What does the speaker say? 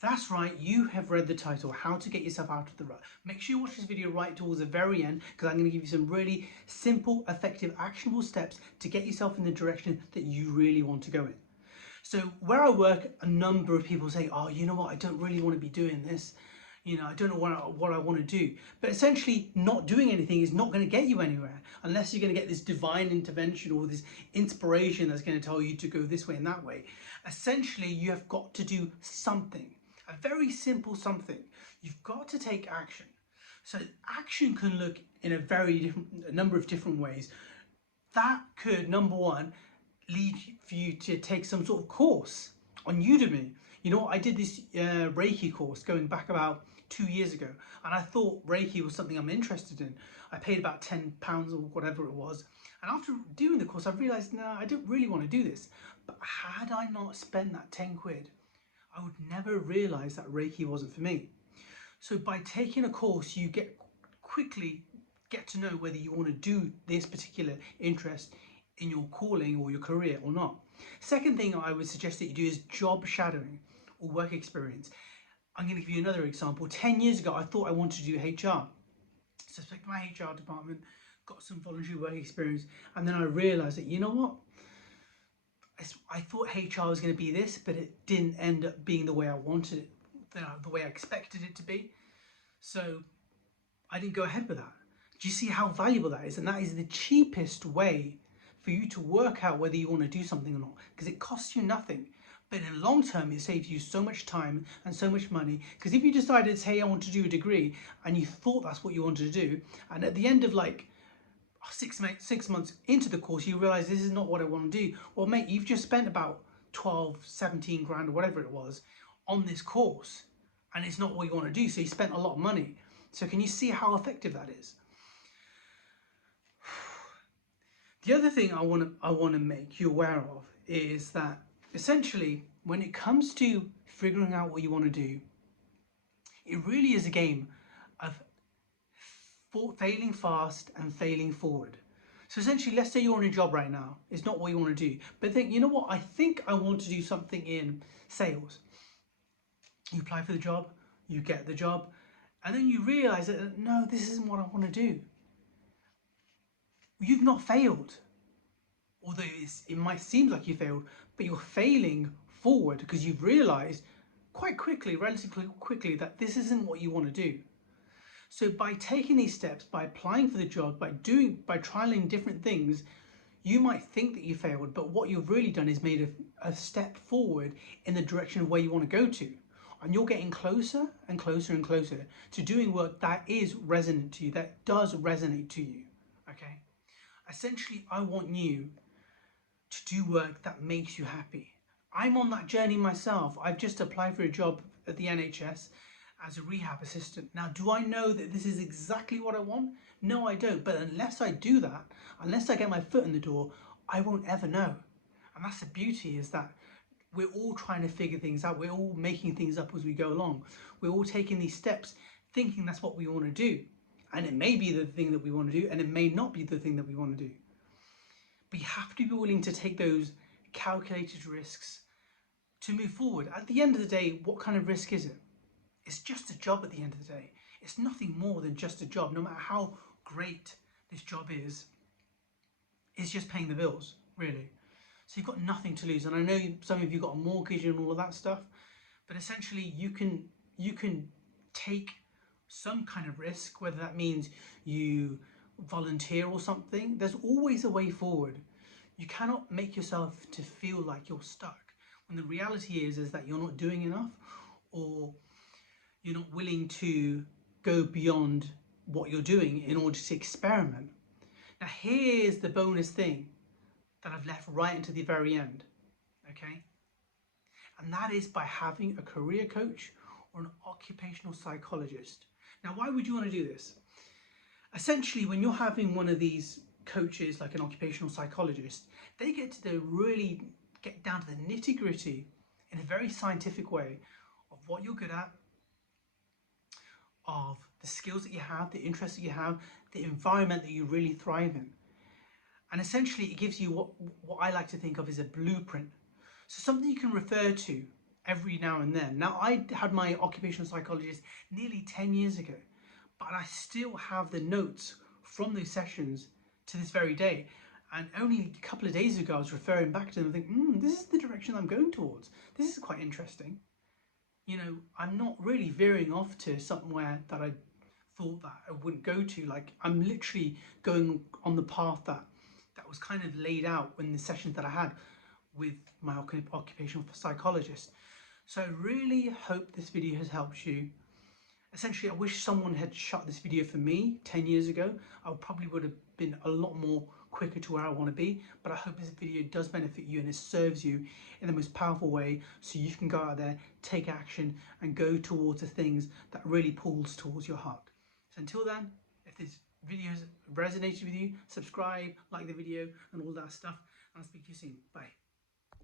That's right, you have read the title, How to Get Yourself Out of the Rut. Make sure you watch this video right towards the very end because I'm going to give you some really simple, effective, actionable steps to get yourself in the direction that you really want to go in. So where I work, a number of people say, oh, you know what, I don't really want to be doing this. I don't know what I want to do. But essentially, not doing anything is not going to get you anywhere unless you're going to get this divine intervention or this inspiration that's going to tell you to go this way and that way. Essentially, you have got to do something, a very simple something. You've got to take action. So action can look in a number of different ways. That could, number one, lead for you to take some sort of course on Udemy. I did this Reiki course going back about 2 years ago, and I thought Reiki was something I'm interested in. I paid about £10 or whatever it was, and after doing the course I realized, no, I don't really want to do this. But had I not spent that 10 quid, I would never realize that Reiki wasn't for me. So by taking a course, you quickly get to know whether you want to do this particular interest in your calling or your career or not. Second thing I would suggest that you do is job shadowing or work experience. I'm going to give you another example. 10 years ago, I thought I wanted to do HR. So I spoke to my HR department, got some voluntary work experience, and then I realized that, you know what? I thought HR was going to be this, but it didn't end up being the way I wanted it, the way I expected it to be. So I didn't go ahead with that. Do you see how valuable that is? And that is the cheapest way for you to work out whether you want to do something or not, because it costs you nothing. But in the long term, it saves you so much time and so much money. Because if you decided, say, I want to do a degree, and you thought that's what you wanted to do, and at the end of like 6 months into the course, you realize this is not what I want to do. Well, mate, you've just spent about 12, 17 grand or whatever it was on this course, and it's not what you want to do. So you spent a lot of money. So can you see how effective that is? The other thing I want to make you aware of is that essentially, when it comes to figuring out what you want to do, it really is a game of failing fast and failing forward. So essentially, let's say you're on a job right now, it's not what you want to do, but think, you know what, I think I want to do something in sales. You apply for the job, you get the job, and then you realize that, no, this isn't what I want to do. You've not failed. Although it might seem like you failed, but you're failing forward because you've realized quite quickly, relatively quickly, that this isn't what you want to do. So by taking these steps, by applying for the job, by trialing different things, you might think that you failed, but what you've really done is made a step forward in the direction of where you want to go to. And you're getting closer and closer and closer to doing work that is resonant to you, that does resonate to you, okay? Essentially, I want you to do work that makes you happy. I'm on that journey myself. I've just applied for a job at the NHS as a rehab assistant. Now, do I know that this is exactly what I want? No, I don't. But unless I do that, unless I get my foot in the door, I won't ever know. And that's the beauty, is that we're all trying to figure things out. We're all making things up as we go along. We're all taking these steps thinking that's what we want to do. And it may be the thing that we want to do, and it may not be the thing that we want to do. But you have to be willing to take those calculated risks to move forward. At the end of the day, what kind of risk is it? It's just a job at the end of the day. It's nothing more than just a job. No matter how great this job is, it's just paying the bills, really. So you've got nothing to lose. And I know some of you got a mortgage and all of that stuff, but essentially you can take some kind of risk, whether that means you volunteer or something. There's always a way forward. You cannot make yourself to feel like you're stuck when the reality is that you're not doing enough, or you're not willing to go beyond what you're doing in order to experiment. Now here's the bonus thing that I've left right into the very end, okay? And that is by having a career coach or an occupational psychologist. Now, why would you want to do this? Essentially, when you're having one of these coaches, like an occupational psychologist, they get to really get down to the nitty-gritty in a very scientific way of what you're good at, of the skills that you have, the interests that you have, the environment that you really thrive in. And essentially it gives you what I like to think of as a blueprint. So something you can refer to every now and then. Now, I had my occupational psychologist nearly 10 years ago, but I still have the notes from those sessions to this very day. And only a couple of days ago, I was referring back to them and thinking, this is the direction I'm going towards. This is quite interesting. You know, I'm not really veering off to somewhere that I thought that I wouldn't go to. Like, I'm literally going on the path that was kind of laid out in the sessions that I had with my occupational psychologist. So I really hope this video has helped you. Essentially, I wish someone had shot this video for me 10 years ago. I probably would have been a lot more quicker to where I want to be, but I hope this video does benefit you and it serves you in the most powerful way, so you can go out there, take action, and go towards the things that really pulls towards your heart. So until then, if this video has resonated with you, subscribe, like the video, and all that stuff, and I'll speak to you soon. Bye.